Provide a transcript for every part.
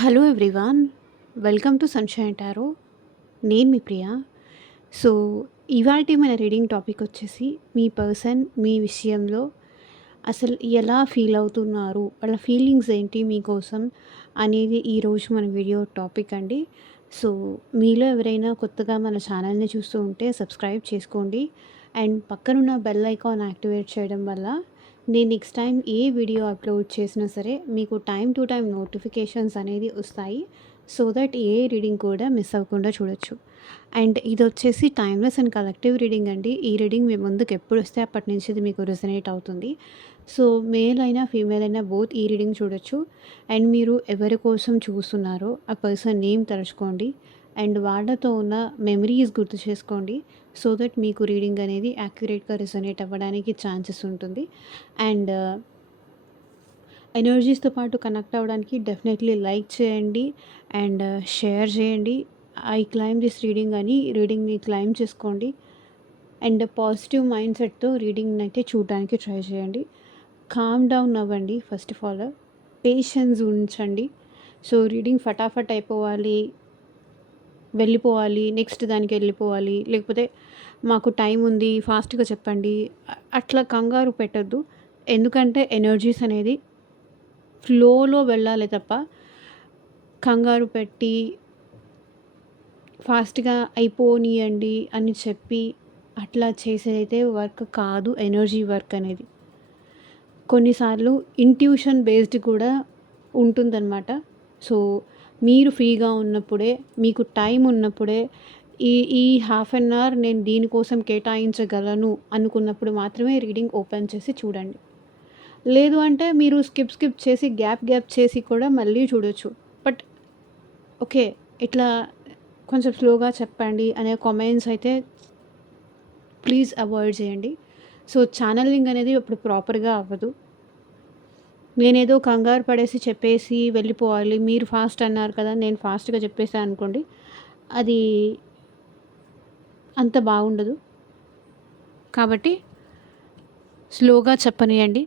Hello everyone, welcome to sunshine tarot. నేను మీ ప్రియ. So, ఇవాల్టి మన రీడింగ్ టాపిక్ వచ్చేసి మీ పర్సన్ మీ విషయంలో అసలు ఎలా ఫీల్ అవుతున్నారు, వాళ్ళ ఫీలింగ్స్ ఏంటి మీకోసం అనేది ఈరోజు మన వీడియో టాపిక్ అండి. సో, మీలో ఎవరైనా కొత్తగా మన ఛానల్‌ని చూస్తూ ఉంటే సబ్స్క్రైబ్ చేసుకోండి. అండ్ పక్కనున్న బెల్ ఐకాన్ యాక్టివేట్ చేయడం వల్ల నేను నెక్స్ట్ టైం ఏ వీడియో అప్లోడ్ చేసినా సరే మీకు టైం టు టైం నోటిఫికేషన్స్ అనేది వస్తాయి. సో దట్ ఏ రీడింగ్ కూడా మిస్ అవ్వకుండా చూడొచ్చు. అండ్ ఇది వచ్చేసి టైమ్లెస్ అండ్ కలెక్టివ్ రీడింగ్ అండి. ఈ రీడింగ్ మీ ముందుకు ఎప్పుడు వస్తే అప్పటి నుంచి ఇది మీకు రెజనేట్ అవుతుంది. సో మేల్ అయినా ఫీమేల్ అయినా బోత్ ఈ రీడింగ్ చూడొచ్చు. అండ్ మీరు ఎవరి కోసం చూస్తున్నారో ఆ పర్సన్ నేమ్ తలుచుకోండి. అండ్ వాళ్ళతో ఉన్న మెమరీస్ గుర్తు చేసుకోండి. సో దట్ మీకు రీడింగ్ అనేది యాక్యురేట్గా రెజనేట్ అవ్వడానికి ఛాన్సెస్ ఉంటుంది. అండ్ ఎనర్జీస్తో పాటు కనెక్ట్ అవ్వడానికి డెఫినెట్లీ లైక్ చేయండి అండ్ షేర్ చేయండి. ఐ క్లైమ్ దిస్ రీడింగ్ అని రీడింగ్ని క్లైమ్ చేసుకోండి. అండ్ పాజిటివ్ మైండ్ సెట్తో రీడింగ్ని అయితే చూడడానికి ట్రై చేయండి. కామ్ డౌన్ అవ్వండి. ఫస్ట్ ఆఫ్ ఆల్ పేషెన్స్ ఉంచండి. సో రీడింగ్ ఫటాఫట్ అయిపోవాలి, వెళ్ళిపోవాలి, నెక్స్ట్ దానికి వెళ్ళిపోవాలి, లేకపోతే మాకు టైం ఉంది ఫాస్ట్గా చెప్పండి, అట్లా కంగారు పెట్టద్దు. ఎందుకంటే ఎనర్జీస్ అనేది ఫ్లోలో వెళ్ళాలి తప్ప కంగారు పెట్టి ఫాస్ట్గా అయిపోనీయండి అని చెప్పి అట్లా చేసేదైతే వర్క్ కాదు. ఎనర్జీ వర్క్ అనేది కొన్నిసార్లు ఇంట్యూషన్ బేస్డ్ కూడా ఉంటుందన్నమాట. సో మీరు ఫ్రీగా ఉన్నప్పుడే, మీకు టైం ఉన్నప్పుడే ఈ ఈ హాఫ్ అన్ అవర్ నేను దీనికోసం కేటాయించగలను అనుకున్నప్పుడు మాత్రమే రీడింగ్ ఓపెన్ చేసి చూడండి. లేదు అంటే మీరు స్కిప్ చేసి గ్యాప్ చేసి కూడా మళ్ళీ చూడొచ్చు. బట్ ఓకే, ఇట్లా కొంచెం స్లోగా చెప్పండి అనే కామెంట్స్ అయితే ప్లీజ్ అవాయిడ్ చేయండి. సో ఛానలింగ్ అనేది ఇప్పుడు ప్రాపర్గా అవ్వదు. నేనేదో కంగారు పడేసి చెప్పేసి వెళ్ళిపోవాలి, మీరు ఫాస్ట్ అన్నారు కదా నేను ఫాస్ట్గా చెప్పేసాను అనుకోండి, అది అంత బాగుండదు. కాబట్టి స్లోగా చెప్పనియండి.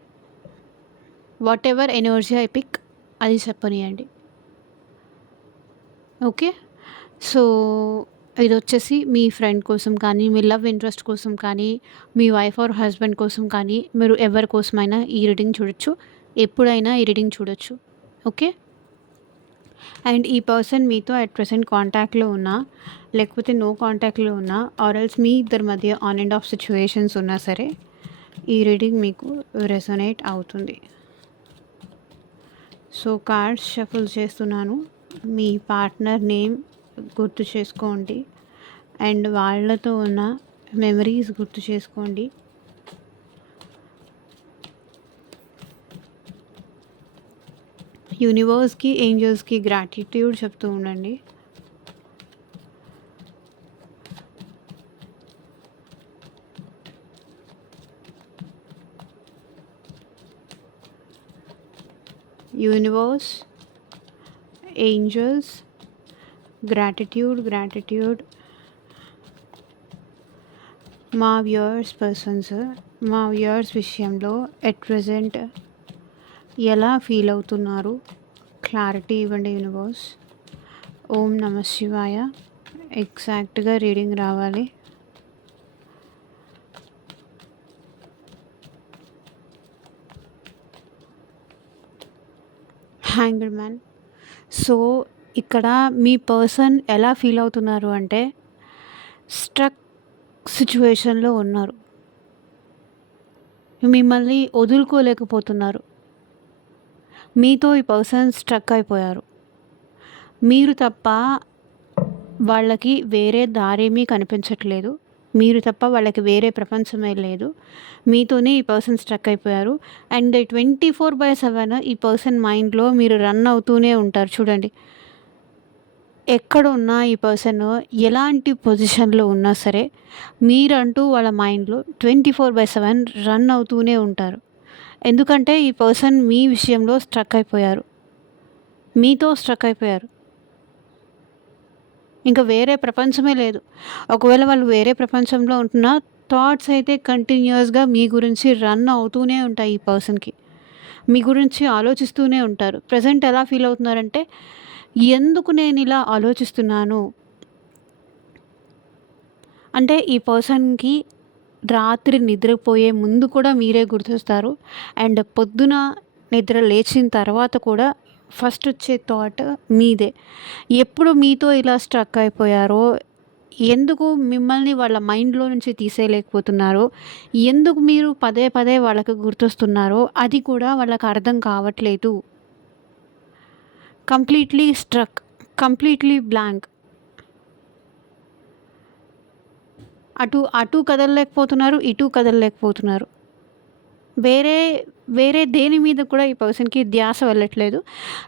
Whatever energy I pick అది చెప్పనియండి. ఓకే. సో ఇది వచ్చేసి మీ ఫ్రెండ్ కోసం కానీ, మీ లవ్ ఇంట్రెస్ట్ కోసం కానీ, మీ వైఫ్ ఆర్ హస్బెండ్ కోసం కానీ, మీరు ఎవరి కోసమైనా ఈ రీడింగ్ చూడొచ్చు. ఎప్పుడైనా ఈ రీడింగ్ చూడొచ్చు. ఓకే. అండ్ ఈ పర్సన్ మీతో అట్ ప్రెసెంట్ కాంటాక్ట్లో ఉన్నా, లేకపోతే నో కాంటాక్ట్లో ఉన్నా, ఆర్ ఎల్స్ మీ ఇద్దరి మధ్య ఆన్ అండ్ ఆఫ్ సిచ్యువేషన్స్ ఉన్నా సరే ఈ రీడింగ్ మీకు రెసొనేట్ అవుతుంది. సో కార్డ్స్ షఫుల్ చేస్తున్నాను. మీ పార్ట్నర్ నేమ్ గుర్తు చేసుకోండి అండ్ వాళ్ళతో ఉన్న మెమరీస్ గుర్తు చేసుకోండి. యూనివర్స్కి, ఏంజల్స్కి గ్రాటిట్యూడ్ చెప్తూ ఉండండి. Universe, angels, gratitude. మా వ్యూయర్స్ విషయంలో ఎట్ ప్రెజెంట్ ఎలా ఫీల్ అవుతున్నారు క్లారిటీ ఇవ్వండి యూనివర్స్. ఓం నమ శివాయ. ఎగ్జాక్ట్గా రీడింగ్ రావాలి. Hanged man. సో ఇక్కడ మీ పర్సన్ ఎలా ఫీల్ అవుతున్నారు అంటే స్ట్రక్ సిచ్యువేషన్లో ఉన్నారు. మిమ్మల్ని వదులుకోలేకపోతున్నారు. మీతో ఈ పర్సన్ స్ట్రక్ అయిపోయారు. మీరు తప్ప వాళ్ళకి వేరే దారేమీ కనిపించట్లేదు. మీరు తప్ప వాళ్ళకి వేరే ప్రపంచమే లేదు. మీతోనే ఈ పర్సన్ స్ట్రక్ అయిపోయారు. అండ్ 24/7 ఈ పర్సన్ మైండ్లో మీరు రన్ అవుతూనే ఉంటారు. చూడండి, ఎక్కడ ఉన్నా ఈ పర్సన్ ఎలాంటి పొజిషన్లో ఉన్నా సరే మీరంటూ వాళ్ళ మైండ్లో 24/7 రన్ అవుతూనే ఉంటారు. ఎందుకంటే ఈ పర్సన్ మీ విషయంలో స్ట్రక్ అయిపోయారు, మీతో స్ట్రక్ అయిపోయారు. ఇంకా వేరే ప్రపంచమే లేదు. ఒకవేళ వాళ్ళు వేరే ప్రపంచంలో ఉంటున్నా థాట్స్ అయితే కంటిన్యూస్గా మీ గురించి రన్ అవుతూనే ఉంటాయి. ఈ పర్సన్కి మీ గురించి ఆలోచిస్తూనే ఉంటారు. ప్రజెంట్ ఎలా ఫీల్ అవుతున్నారంటే ఎందుకు నేనిలా ఆలోచిస్తున్నాను అంటే ఈ పర్సన్‌కి రాత్రి నిద్రపోయే ముందు కూడా మీరే గుర్తొస్తారు. అండ్ పొద్దున నిద్ర లేచిన తర్వాత కూడా ఫస్ట్ వచ్చే థాట్ మీదే. ఎప్పుడు మీతో ఇలా స్ట్రక్ అయిపోయారో, ఎందుకు మిమ్మల్ని వాళ్ళ మైండ్‌లో నుంచి తీసేయలేకపోతున్నారో, ఎందుకు మీరు పదే పదే వాళ్ళకి గుర్తొస్తున్నారో అది కూడా వాళ్ళకి అర్థం కావట్లేదు. Completely struck. Completely blank. అటు కదలలేకపోతున్నారు. ఇటు కదలలేకపోతున్నారు. వేరే వేరే దేని మీద కూడా ఈ పర్సన్‌కి ధ్యాస వెళ్ళట్లేదు.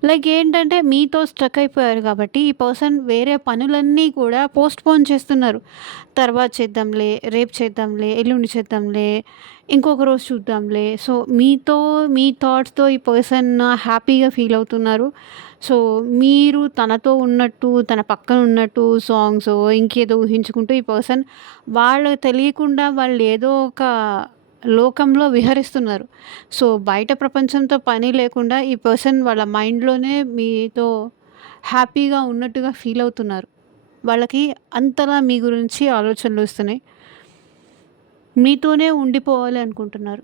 లైక్ ఏంటంటే మీతో స్ట్రక్ అయిపోయారు కాబట్టి ఈ పర్సన్ వేరే పనులన్నీ కూడా పోస్ట్‌పోన్ చేస్తున్నారు. తర్వాత చేద్దాంలే, రేపు చేద్దాంలే, ఎల్లుండి చేద్దాంలే, ఇంకొక రోజు చూద్దాంలే. సో మీతో మీ థాట్స్‌తో ఈ పర్సన్ హ్యాపీగా ఫీల్ అవుతున్నారు. సో మీరు తనతో ఉన్నట్టు, తన పక్కన ఉన్నట్టు సాంగ్సో, ఇంకేదో ఊహించుకుంటూ ఈ పర్సన్ వాళ్ళకి తెలియకుండా వాళ్ళు ఏదో ఒక లోకంలో విహరిస్తున్నారు. సో బయట ప్రపంచంతో పని లేకుండా ఈ పర్సన్ వాళ్ళ మైండ్‌లోనే మీతో హ్యాపీగా ఉన్నట్టుగా ఫీల్ అవుతున్నారు. వాళ్ళకి అంతలా మీ గురించి ఆలోచనలు వస్తున్నాయి. మీతోనే ఉండిపోవాలి అనుకుంటున్నారు.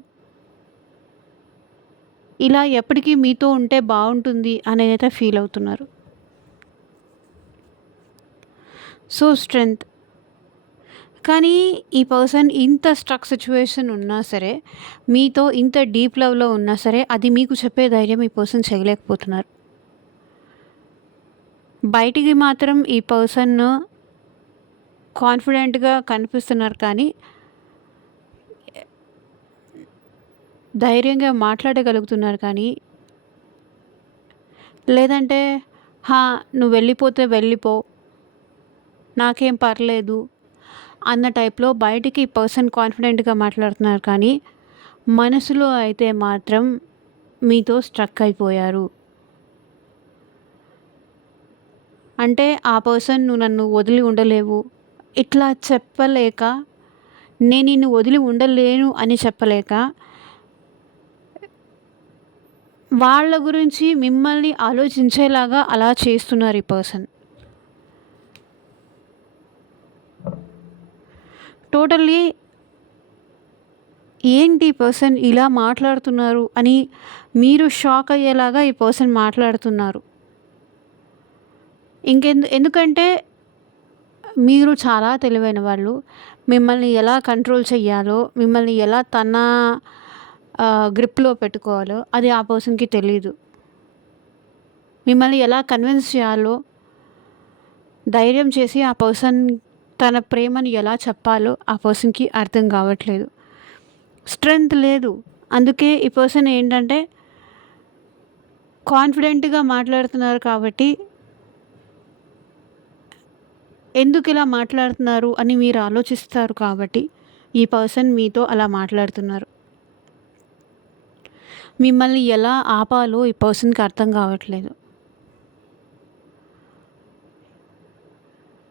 ఇలా ఎప్పటికీ మీతో ఉంటే బావుంటుంది అనేదైతే ఫీల్ అవుతున్నారు. So strength. కానీ ఈ పర్సన్ ఇంత స్ట్రక్ సిట్యుయేషన్ ఉన్నా సరే, మీతో ఇంత డీప్ లవ్‌లో ఉన్నా సరే, అది మీకు చెప్పే ధైర్యం ఈ పర్సన్ చేయలేకపోతున్నారు. బయటికి మాత్రం ఈ పర్సన్ కాన్ఫిడెంట్‌గా కనిపిస్తున్నారు కానీ, ధైర్యంగా మాట్లాడగలుగుతున్నారు కానీ, లేదంటే "హా! నువ్వు వెళ్ళిపోతే వెళ్ళిపో. నాకేం పర్లేదు" అన్న టైప్‌లో బయటికి ఈ పర్సన్ కాన్ఫిడెంట్‌గా మాట్లాడుతున్నారు కానీ, మనసులో అయితే మాత్రం మీతో స్ట్రక్ అయిపోయారు. అంటే ఆ పర్సన్ "నువ్వు నన్ను వదిలి ఉండలేవు" ఇట్లా చెప్పలేక, "నేను నిన్ను వదిలి ఉండలేను" అని చెప్పలేక, వాళ్ళ గురించి మిమ్మల్ని ఆలోచించేలాగా అలా చేస్తున్నారు ఈ పర్సన్. టోటల్లీ ఏంటి ఈ పర్సన్ ఇలా మాట్లాడుతున్నారు అని మీరు షాక్ అయ్యేలాగా ఈ పర్సన్ మాట్లాడుతున్నారు. ఎందుకంటే మీరు చాలా తెలివైన వాళ్ళు. మిమ్మల్ని ఎలా కంట్రోల్ చేయాలో, మిమ్మల్ని ఎలా తన గ్రిప్‌లో పెట్టుకోవాలో అది ఆ పర్సన్‌కి తెలీదు. మిమ్మల్ని ఎలా కన్విన్స్ చేయాలో, ధైర్యం చేసి ఆ పర్సన్ తన ప్రేమను ఎలా చెప్పాలో ఆ పర్సన్‌కి అర్థం కావట్లేదు. స్ట్రెంగ్త్ లేదు. అందుకే ఈ పర్సన్ ఏంటంటే కాన్ఫిడెంట్‌గా మాట్లాడుతున్నారు కాబట్టి, ఎందుకిలా మాట్లాడుతున్నారు అని మీరు ఆలోచిస్తారు కాబట్టి, ఈ పర్సన్ మీతో అలా మాట్లాడుతున్నారు. మిమ్మల్ని ఎలా ఆపాలో ఈ పర్సన్‌కి అర్థం కావట్లేదు.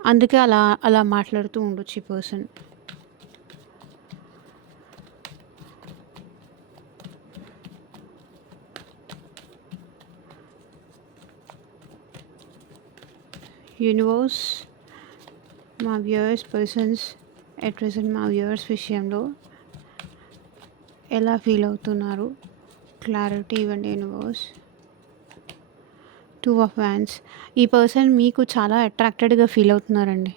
అందుకే అలా మాట్లాడుతూ ఉండొచ్చు ఈ పర్సన్. యూనివర్స్, మా వ్యూయర్స్ పర్సన్స్ ఎట్ ప్రెజెంట్ మా వ్యూయర్స్ విషయంలో ఎలా ఫీల్ అవుతున్నారు? క్లారిటీ ఇవ్వండి యూనివర్స్. 2 of wands. ఈ పర్సన్ మీకు చాలా అట్రాక్టెడ్‌గా ఫీల్ అవుతున్నారండి.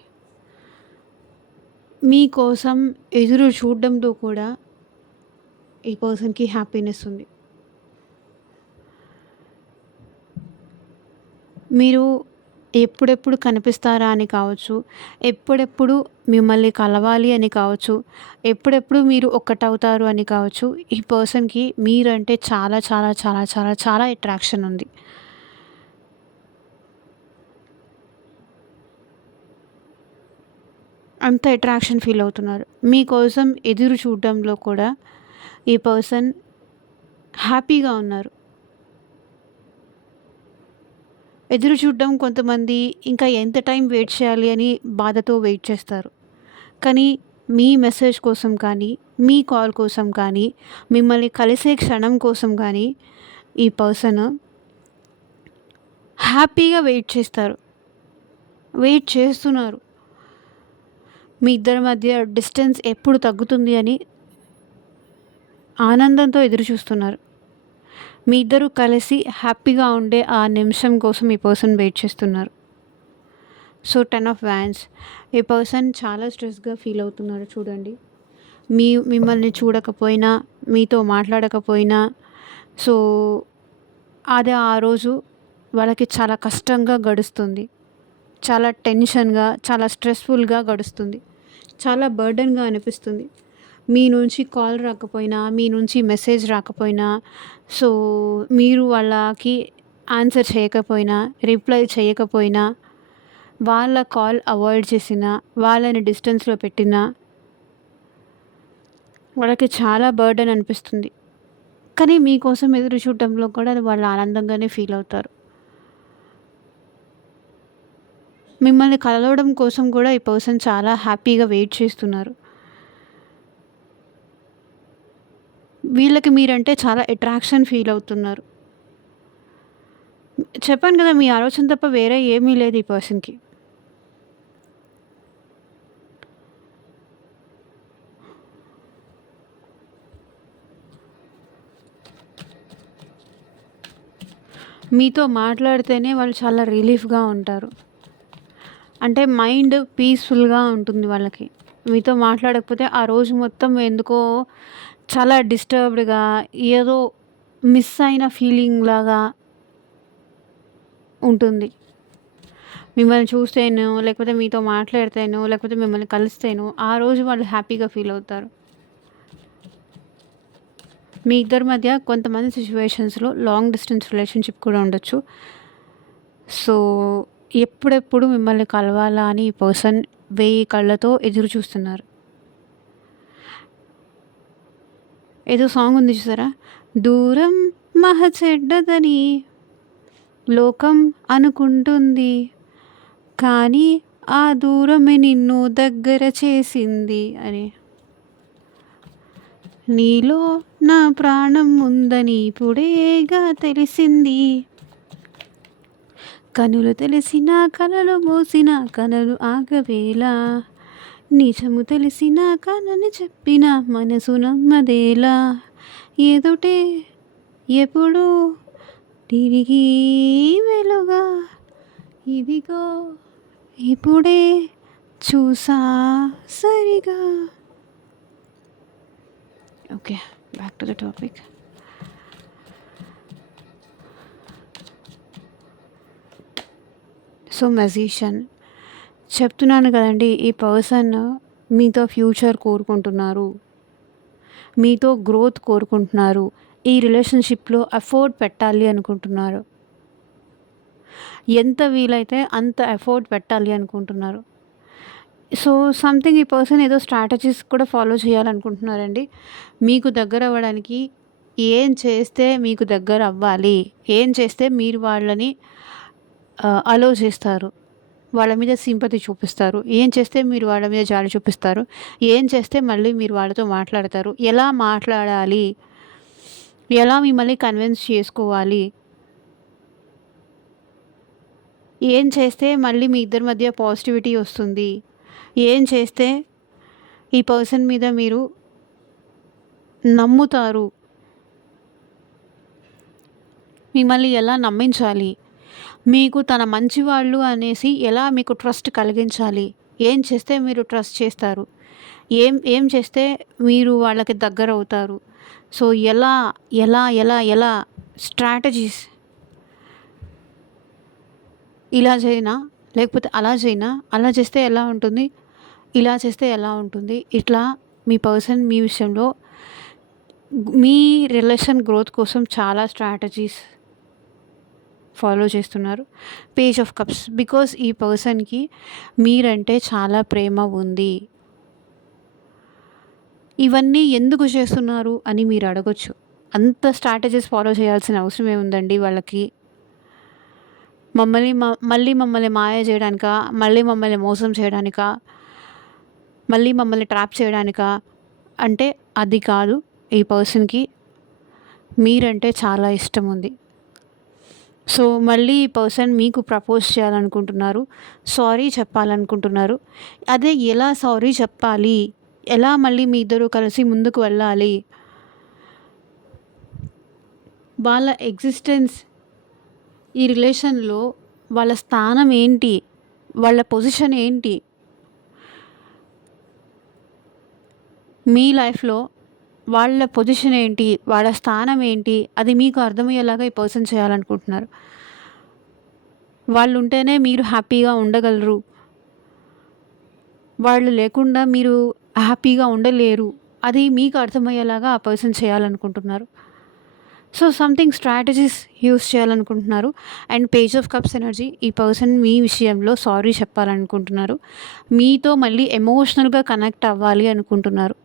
మీకోసం ఎదురు చూడడంతో కూడా ఈ పర్సన్‌కి హ్యాపీనెస్ ఉంది. మీరు ఎప్పుడెప్పుడు కనిపిస్తారా అని కావచ్చు, ఎప్పుడెప్పుడు మిమ్మల్ని కలవాలి అని కావచ్చు, ఎప్పుడెప్పుడు మీరు ఒక్కటవుతారు అని కావచ్చు, ఈ పర్సన్‌కి మీరంటే చాలా చాలా చాలా చాలా చాలా అట్రాక్షన్ ఉంది. అంత అట్రాక్షన్ ఫీల్ అవుతున్నారు. మీకోసం ఎదురు చూడడంలో కూడా ఈ పర్సన్ హ్యాపీగా ఉన్నారు. ఎదురు చూడడం కొంతమంది ఇంకా ఎంత టైం వెయిట్ చేయాలి అని బాధతో వెయిట్ చేస్తారు. కానీ మీ మెసేజ్ కోసం కానీ, మీ కాల్ కోసం కానీ, మిమ్మల్ని కలిసే క్షణం కోసం కానీ ఈ పర్సన్ హ్యాపీగా వెయిట్ చేస్తారు. వెయిట్ చేస్తున్నారు. మీ ఇద్దరి మధ్య డిస్టెన్స్ ఎప్పుడు తగ్గుతుంది అని ఆనందంతో ఎదురు చూస్తున్నారు. మీ ఇద్దరు కలిసి హ్యాపీగా ఉండే ఆ నిమిషం కోసం ఈ పర్సన్ వెయిట్ చేస్తున్నారు. సో 10 ఆఫ్ వ్యాండ్స్, ఈ పర్సన్ చాలా స్ట్రెస్గా ఫీల్ అవుతున్నారు చూడండి. మిమ్మల్ని చూడకపోయినా, మీతో మాట్లాడకపోయినా, సో అది ఆ రోజు వాళ్ళకి చాలా కష్టంగా గడుస్తుంది. చాలా టెన్షన్గా, చాలా స్ట్రెస్ఫుల్గా గడుస్తుంది. చాలా బర్డెన్గా అనిపిస్తుంది. మీ నుంచి కాల్ రాకపోయినా, మీ నుంచి మెసేజ్ రాకపోయినా, సో మీరు వాళ్ళకి ఆన్సర్ చేయకపోయినా, రిప్లై చేయకపోయినా, వాళ్ళ కాల్ అవాయిడ్ చేసినా, వాళ్ళని డిస్టెన్స్లో పెట్టినా వాళ్ళకి చాలా బర్డెన్ అనిపిస్తుంది. కానీ మీకోసం ఎదురు చూడటంలో కూడా వాళ్ళు ఆనందంగానే ఫీల్ అవుతారు. మిమ్మల్ని కలవడం కోసం కూడా ఈ పర్సన్ చాలా హ్యాపీగా వెయిట్ చేస్తున్నారు. వీళ్ళకి మీరంటే చాలా అట్రాక్షన్ ఫీల్ అవుతున్నారు. చెప్పాను కదా, మీ ఆలోచన తప్ప వేరే ఏమీ లేదు ఈ పర్సన్‌కి. మీతో మాట్లాడితేనే వాళ్ళు చాలా రిలీఫ్‌గా ఉంటారు. అంటే మైండ్ పీస్‌ఫుల్‌గా ఉంటుంది వాళ్ళకి. మీతో మాట్లాడకపోతే ఆ రోజు మొత్తం ఎందుకో చాలా డిస్టర్బ్డ్‌గా, ఏదో మిస్ అయిన ఫీలింగ్ లాగా ఉంటుంది. మిమ్మల్ని చూస్తేనో, లేకపోతే మీతో మాట్లాడితేనో, లేకపోతే మిమ్మల్ని కలిస్తేనో ఆ రోజు వాళ్ళు హ్యాపీగా ఫీల్ అవుతారు. మీ ఇద్దరి మధ్య కొంతమంది సిచ్యువేషన్స్‌లో లాంగ్ డిస్టెన్స్ రిలేషన్‌షిప్ కూడా ఉండొచ్చు. సో ఎప్పుడెప్పుడు మిమ్మల్ని కలవాలా అని ఈ పర్సన్ 1000 కళ్ళతో ఎదురు చూస్తున్నారు. ఏదో సాంగ్ ఉంది చూసారా? దూరం మహ చెడ్డదని లోకం అనుకుంటుంది, కానీ ఆ దూరమే నిన్ను దగ్గర చేసింది అని. నీలో నా ప్రాణం ఉందని ఇప్పుడేగా తెలిసింది, కనులు తెలిసిన కలలు మోసిన కలలు ఆగవేలా, నిజము తెలిసిన కలని చెప్పిన మనసు నమ్మదేలా, ఎదుటే ఎప్పుడు తిరిగి వెలుగా, ఇదిగో ఇప్పుడే చూసా సరిగా. Okay, back to the topic. So magician చెప్తున్నాను కదండి, ఈ పర్సన్ మీతో ఫ్యూచర్ కోరుకుంటున్నారు, మీతో గ్రోత్ కోరుకుంటున్నారు, ఈ రిలేషన్షిప్లో ఎఫర్ట్ పెట్టాలి అనుకుంటున్నారు. ఎంత వీలైతే అంత ఎఫర్ట్ పెట్టాలి అనుకుంటున్నారు. సో సంథింగ్ ఈ పర్సన్ ఏదో స్ట్రాటజీస్ కూడా ఫాలో చేయాలనుకుంటున్నారండి. మీకు దగ్గర అవ్వడానికి ఏం చేస్తే మీకు దగ్గర అవ్వాలి, ఏం చేస్తే మీరు వాళ్ళని అలో చేస్తారు, వాళ్ళ మీద సింపతి చూపిస్తారు, ఏం చేస్తే మీరు వాళ్ళ మీద జాలి చూపిస్తారు, ఏం చేస్తే మళ్ళీ మీరు వాళ్ళతో మాట్లాడతారు, ఎలా మాట్లాడాలి, ఎలా మిమ్మల్ని కన్విన్స్ చేసుకోవాలి, ఏం చేస్తే మళ్ళీ మీ ఇద్దరి మధ్య పాజిటివిటీ వస్తుంది, ఏం చేస్తే ఈ పర్సన్ మీద మీరు నమ్ముతారు, మిమ్మల్ని ఎలా నమ్మించాలి, మీకు తన మంచివాళ్ళు అనేసి ఎలా మీకు ట్రస్ట్ కలిగించాలి, ఏం చేస్తే మీరు ట్రస్ట్ చేస్తారు, ఏం ఏం చేస్తే మీరు వాళ్ళకి దగ్గర అవుతారు. సో ఎలా ఎలా ఎలా ఎలా స్ట్రాటజీస్, ఇలా చేయనా, లేకపోతే అలా చేయనా, అలా చేస్తే ఎలా ఉంటుంది, ఇలా చేస్తే ఎలా ఉంటుంది, ఇట్లా మీ పర్సన్ మీ విషయంలో మీ రిలేషన్ గ్రోత్ కోసం చాలా స్ట్రాటజీస్ ఫాలో చేస్తున్నారు. పేజ్ ఆఫ్ కప్స్, బికాస్ ఈ పర్సన్కి మీరంటే చాలా ప్రేమ ఉంది. ఇవన్నీ ఎందుకు చేస్తున్నారు అని మీరు అడగొచ్చు. అంత స్ట్రాటజీస్ ఫాలో చేయాల్సిన అవసరం ఏముందండి వాళ్ళకి? మళ్ళీ మమ్మల్ని మాయ చేయడానికా, మళ్ళీ మమ్మల్ని మోసం చేయడానికా, మళ్ళీ మమ్మల్ని ట్రాప్ చేయడానికా? అంటే అది కాదు. ఈ పర్సన్కి మీరంటే చాలా ఇష్టం ఉంది. సో, మళ్ళీ ఈ పర్సన్ మీకు ప్రపోజ్ చేయాలనుకుంటున్నారు. సారీ చెప్పాలనుకుంటున్నారు. అదే ఎలా సారీ చెప్పాలి? ఎలా మళ్ళీ మీ ఇద్దరు కలిసి ముందుకు వెళ్ళాలి? వాళ్ళ ఎగ్జిస్టెన్స్ ఈ రిలేషన్‌లో వాళ్ళ స్థానం ఏంటి? వాళ్ళ పొజిషన్ ఏంటి? మీ లైఫ్‌లో వాళ్ళ పొజిషన్ ఏంటి? వాళ్ళ స్థానం ఏంటి? అది మీకు అర్థమయ్యేలాగా ఈ పర్సన్ చేయాలనుకుంటున్నారు. వాళ్ళుంటేనే మీరు హ్యాపీగా ఉండగలరు. వాళ్ళు లేకుండా మీరు హ్యాపీగా ఉండలేరు. అది మీకు అర్థమయ్యేలాగా ఆ పర్సన్ చేయాలనుకుంటున్నారు. సో, సంథింగ్ స్ట్రాటజీస్ యూజ్ చేయాలనుకుంటున్నారు. And page of cups energy ఈ పర్సన్ మీ విషయంలో సారీ చెప్పాలనుకుంటున్నారు. మీతో మళ్ళీ ఎమోషనల్‌గా కనెక్ట్ అవ్వాలి అనుకుంటున్నారు.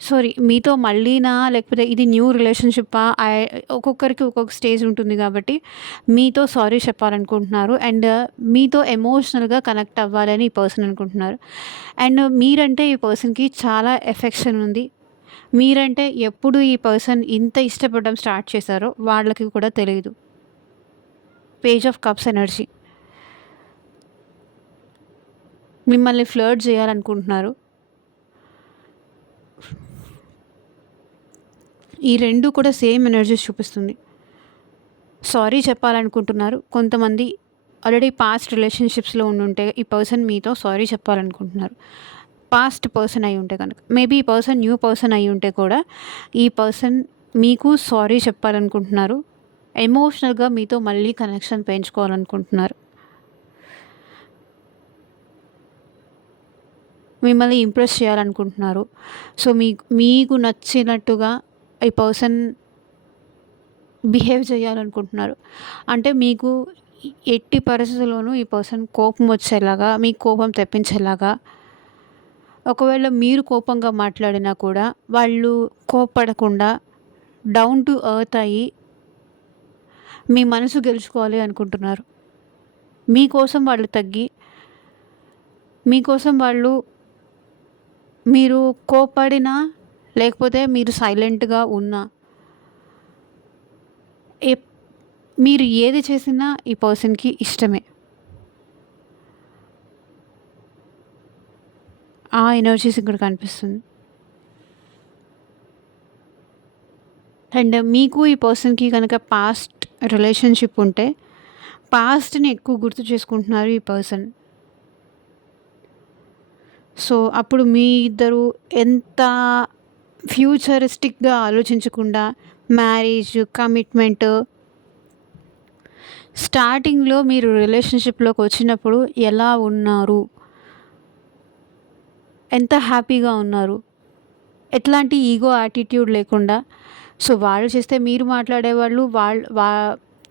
సారీ, మీతో మళ్ళీనా? లేకపోతే ఇది న్యూ రిలేషన్‌షిప్పా? ఒక్కొక్కరికి ఒక్కొక్క స్టేజ్ ఉంటుంది కాబట్టి మీతో సారీ చెప్పాలనుకుంటున్నారు. అండ్ మీతో ఎమోషనల్‌గా కనెక్ట్ అవ్వాలని ఈ పర్సన్ అనుకుంటున్నారు. అండ్ మీరంటే ఈ పర్సన్‌కి చాలా ఎఫెక్షన్ ఉంది. మీరంటే ఎప్పుడు ఈ పర్సన్ ఇంత ఇష్టపడడం స్టార్ట్ చేశారో వాళ్ళకి కూడా తెలీదు. పేజ్ ఆఫ్ కప్స్ ఎనర్జీ మిమ్మల్ని ఫ్లర్ట్ చేయాలనుకుంటున్నారు. ఈ 2 కూడా సేమ్ ఎనర్జీస్ చూపిస్తుంది. సారీ చెప్పాలనుకుంటున్నారు. కొంతమంది ఆల్రెడీ పాస్ట్ రిలేషన్‌షిప్స్‌లో ఉండుంటే ఈ పర్సన్ మీతో సారీ చెప్పాలనుకుంటున్నారు. పాస్ట్ పర్సన్ అయ్యుంటే గనక. మేబీ ఈ పర్సన్ న్యూ పర్సన్ అయ్యుంటే కూడా ఈ పర్సన్ మీకు సారీ చెప్పాలనుకుంటున్నారు. ఎమోషనల్‌గా మీతో మళ్ళీ కనెక్షన్ పెంచుకోవాలనుకుంటున్నారు. మిమ్మల్ని ఇంప్రెస్ చేయాలనుకుంటున్నారు. సో, మీకు నచ్చినట్టుగా ఈ పర్సన్ బిహేవ్ చేయాలనుకుంటున్నారు. అంటే మీకు ఎట్టి పరిస్థితుల్లోనూ ఈ పర్సన్ కోపం వచ్చేలాగా, మీకు కోపం తెప్పించేలాగా, ఒకవేళ మీరు కోపంగా మాట్లాడినా కూడా వాళ్ళు కోప్పడకుండా డౌన్ టు ఎర్త్ అయ్యి మీ మనసు గెలుచుకోవాలి అనుకుంటున్నారు. మీకోసం వాళ్ళు తగ్గి, మీకోసం వాళ్ళు మీరు కోప్పడినా, లేకపోతే మీరు సైలెంట్‌గా ఉన్నా, ఎప్ మీరు ఏది చేసినా ఈ పర్సన్‌కి ఇష్టమే. ఆ ఎనర్జీస్ ఇక్కడ కనిపిస్తుంది. అండ్ మీకు ఈ పర్సన్‌కి కనుక పాస్ట్ రిలేషన్‌షిప్ ఉంటే, పాస్ట్‌ని ఎక్కువ గుర్తు చేసుకుంటున్నారు ఈ పర్సన్. సో, అప్పుడు మీ ఇద్దరు ఎంత ఫ్యూచరిస్టిక్‌గా ఆలోచించకుండా మ్యారేజ్, కమిట్మెంట్ స్టార్టింగ్‌లో మీరు రిలేషన్‌షిప్‌లోకి వచ్చినప్పుడు ఎలా ఉన్నారు? ఎంత హ్యాపీగా ఉన్నారు? ఎట్లాంటి ఈగో యాటిట్యూడ్ లేకుండా. సో, వాళ్ళు చేస్తే మీరు మాట్లాడేవాళ్ళు,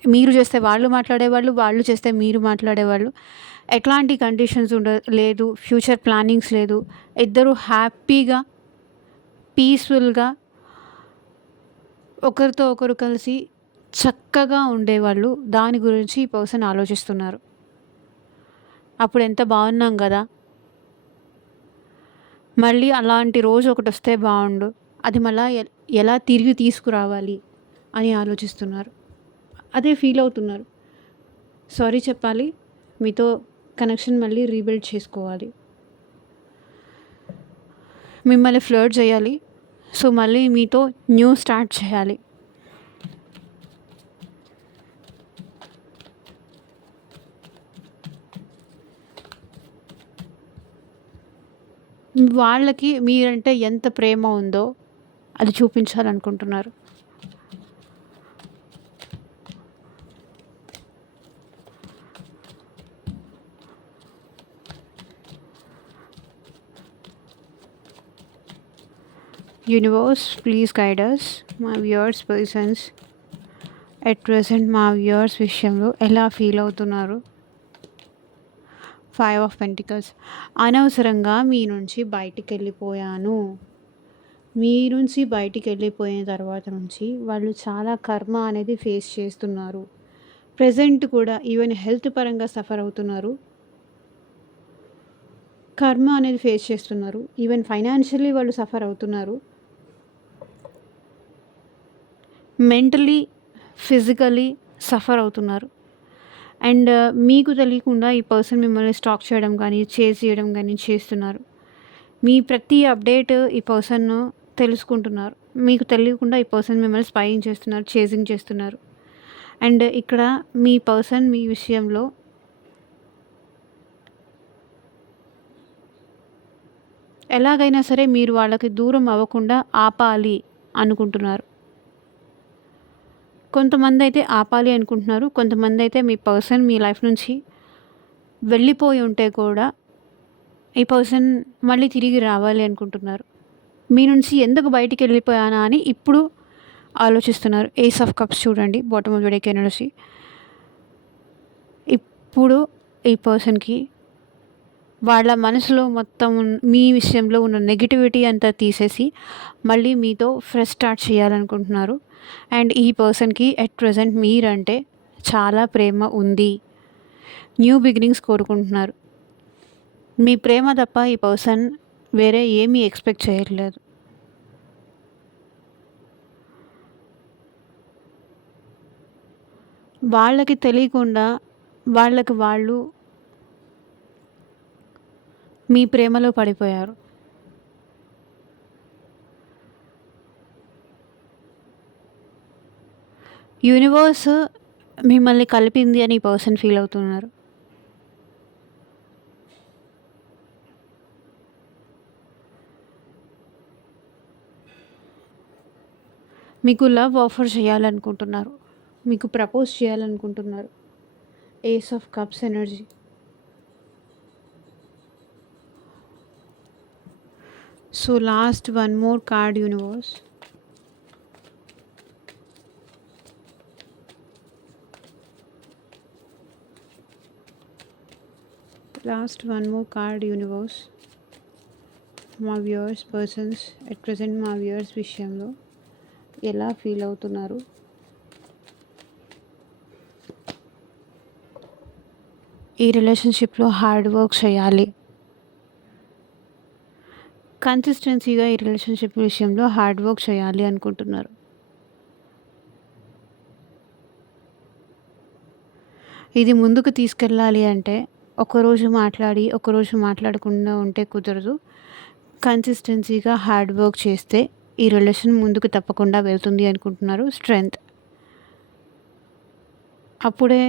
మీరు చేస్తే వాళ్ళు మాట్లాడేవాళ్ళు, వాళ్ళు చేస్తే మీరు మాట్లాడేవాళ్ళు. ఎట్లాంటి కండిషన్స్ లేదు. ఫ్యూచర్ ప్లానింగ్స్ లేదు. ఇద్దరు హ్యాపీగా, పీస్‌ఫుల్‌గా ఒకరితో ఒకరు కలిసి చక్కగా ఉండేవాళ్ళు. దాని గురించి ఈ పర్సన్ ఆలోచిస్తున్నారు. అప్పుడు ఎంత బాగున్నాం గదా! మళ్ళీ అలాంటి రోజు ఒకటొస్తే బావుండు. అది మళ్ళా ఎలా తిరిగి తీసుకురావాలి అని ఆలోచిస్తున్నారు. అదే ఫీల్ అవుతున్నారు. సారీ చెప్పాలి. మీతో కనెక్షన్ మళ్ళీ రీబిల్డ్ చేసుకోవాలి. మిమ్మల్ని ఫ్లర్ట్ చేయాలి. సో, మళ్ళీ మీతో న్యూ స్టార్ట్ చేయాలి. వాళ్ళకి మీరంటే ఎంత ప్రేమ ఉందో అది చూపించాలనుకుంటున్నారు. Universe please guide us. మా వ్యూవర్స్ పర్సన్స్ ఎట్ ప్రెజెంట్ మా వ్యూవర్స్ విషయంలో ఎలా ఫీల్ అవుతున్నారు? 5 ఆఫ్ పెంటికల్స్. అనవసరంగా మీ నుంచి బయటికెళ్ళిపోయాను. మీ నుంచి బయటికెళ్ళిపోయిన తర్వాత నుంచి వాళ్ళు చాలా కర్మ అనేది ఫేస్ చేస్తున్నారు. ప్రెజెంట్ కూడా ఈవెన్ హెల్త్ పరంగా సఫర్ అవుతున్నారు. కర్మ అనేది ఫేస్ చేస్తున్నారు. ఈవెన్ ఫైనాన్షియల్లీ వాళ్ళు సఫర్ అవుతున్నారు. మెంటలీ, ఫిజికలీ సఫర్ అవుతున్నారు. అండ్ మీకు తెలియకుండా ఈ పర్సన్ మిమ్మల్ని స్టాక్ చేయడం కానీ, చేజ్ చేయడం కానీ చేస్తున్నారు. మీ ప్రతి అప్డేట్ ఈ పర్సన్ తెలుసుకుంటున్నారు. మీకు తెలియకుండా ఈ పర్సన్ మిమ్మల్ని స్పైయింగ్ చేస్తున్నారు, చేజింగ్ చేస్తున్నారు. అండ్ ఇక్కడ మీ పర్సన్ మీ విషయంలో ఎలాగైనా సరే మీరు వాళ్ళకి దూరం అవ్వకుండా ఆపాలి అనుకుంటున్నారు. కొంతమంది అయితే ఆపాలి అనుకుంటున్నారు. కొంతమంది అయితే మీ పర్సన్ మీ లైఫ్ నుంచి వెళ్ళిపోయి ఉంటే కూడా ఈ పర్సన్ మళ్ళీ తిరిగి రావాలి అనుకుంటున్నారు. మీ నుంచి ఎందుకు బయటికి వెళ్ళిపోయానా అని ఇప్పుడు ఆలోచిస్తున్నారు. ఏస్ ఆఫ్ కప్స్ చూడండి, bottom of the deck energy. ఇప్పుడు ఈ పర్సన్కి వాళ్ళ మనసులో మొత్తం మీ విషయంలో ఉన్న నెగిటివిటీ అంతా తీసేసి మళ్ళీ మీతో ఫ్రెష్ స్టార్ట్ చేయాలనుకుంటున్నారు. అండ్ ఈ పర్సన్కి ఎట్ ప్రజెంట్ మీరంటే చాలా ప్రేమ ఉంది. న్యూ బిగినింగ్స్ కోరుకుంటున్నారు. మీ ప్రేమ తప్ప ఈ పర్సన్ వేరే ఏమీ ఎక్స్పెక్ట్ చేయట్లేదు. వాళ్ళకి తెలియకుండా వాళ్ళకి వాళ్ళు మీ ప్రేమలో పడిపోయారు. యూనివర్స్ మిమ్మల్ని కలిపింది అని ఈ పర్సన్ ఫీల్ అవుతున్నారు. మీకు లవ్ ఆఫర్ చేయాలనుకుంటున్నారు. మీకు ప్రపోజ్ చేయాలనుకుంటున్నారు. Ace of cups energy. So last one more card universe. Last one more card universe. మా వ్యూవర్స్ పర్సన్స్ ఎట్ ప్రజెంట్ మా వ్యూవర్స్ విషయంలో ఎలా ఫీల్ అవుతున్నారు? ఈ రిలేషన్షిప్లో హార్డ్ వర్క్ చేయాలి. కన్సిస్టెన్సీగా ఈ రిలేషన్షిప్ విషయంలో హార్డ్ వర్క్ చేయాలి అనుకుంటున్నారు. ఇది ముందుకు తీసుకెళ్ళాలి అంటే ఒకరోజు మాట్లాడి ఒకరోజు మాట్లాడకుండా ఉంటే కుదరదు. కన్సిస్టెన్సీగా హార్డ్ వర్క్ చేస్తే ఈ రిలేషన్ ముందుకు తప్పకుండా వెళ్తుంది అనుకుంటున్నారు. స్ట్రెంగ్త్. అప్పుడే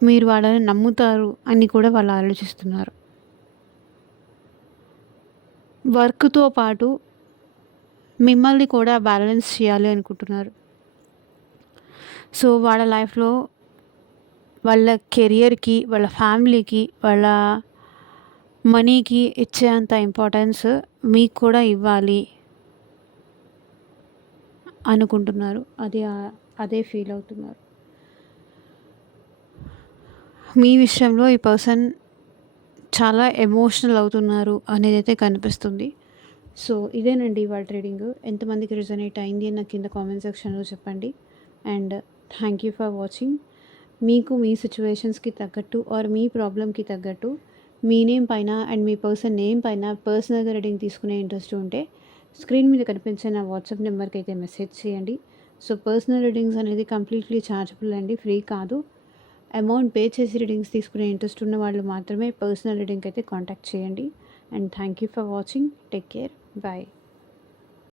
మీరు వాళ్ళని నమ్ముతారు అని కూడా వాళ్ళు ఆలోచిస్తున్నారు. వర్క్తో పాటు మిమ్మల్ని కూడా బ్యాలెన్స్ చేయాలి అనుకుంటున్నారు. సో వాళ్ళ లైఫ్లో వాళ్ళ కెరియర్కి, వాళ్ళ ఫ్యామిలీకి, వాళ్ళ మనీకి ఇచ్చేంత ఇంపార్టెన్స్ మీకు కూడా ఇవ్వాలి అనుకుంటున్నారు. అదే ఫీల్ అవుతున్నారు. మీ విషయంలో ఈ పర్సన్ చాలా ఎమోషనల్ అవుతున్నారు అనేది అయితే కనిపిస్తుంది. సో ఇదేనండి ఇవాళ రీడింగ్. ఎంతమందికి రిజనేట్ అయింది అని నాకు కింద కామెంట్ సెక్షన్లో చెప్పండి. And thank you for watching. మీకు మీ సిచ్యువేషన్స్కి తగ్గట్టు ఆర్ మీ ప్రాబ్లమ్కి తగ్గట్టు మీ నేమ్ పైన అండ్ మీ పర్సన్ నేమ్ పైన పర్సనల్గా రీడింగ్ తీసుకునే ఇంట్రెస్ట్ ఉంటే స్క్రీన్ మీద కనిపించే నా వాట్సాప్ నెంబర్కి అయితే మెసేజ్ చేయండి. సో పర్సనల్ రీడింగ్స్ అనేది కంప్లీట్లీ ఛార్జబుల్ అండి, ఫ్రీ కాదు. అమౌంట్ పే చేసి రీడింగ్స్ తీసుకునే ఇంట్రెస్ట్ ఉన్న వాళ్ళు మాత్రమే పర్సనల్ రీడింగ్కి అయితే కాంటాక్ట్ చేయండి. And thank you for watching. Take care. Bye.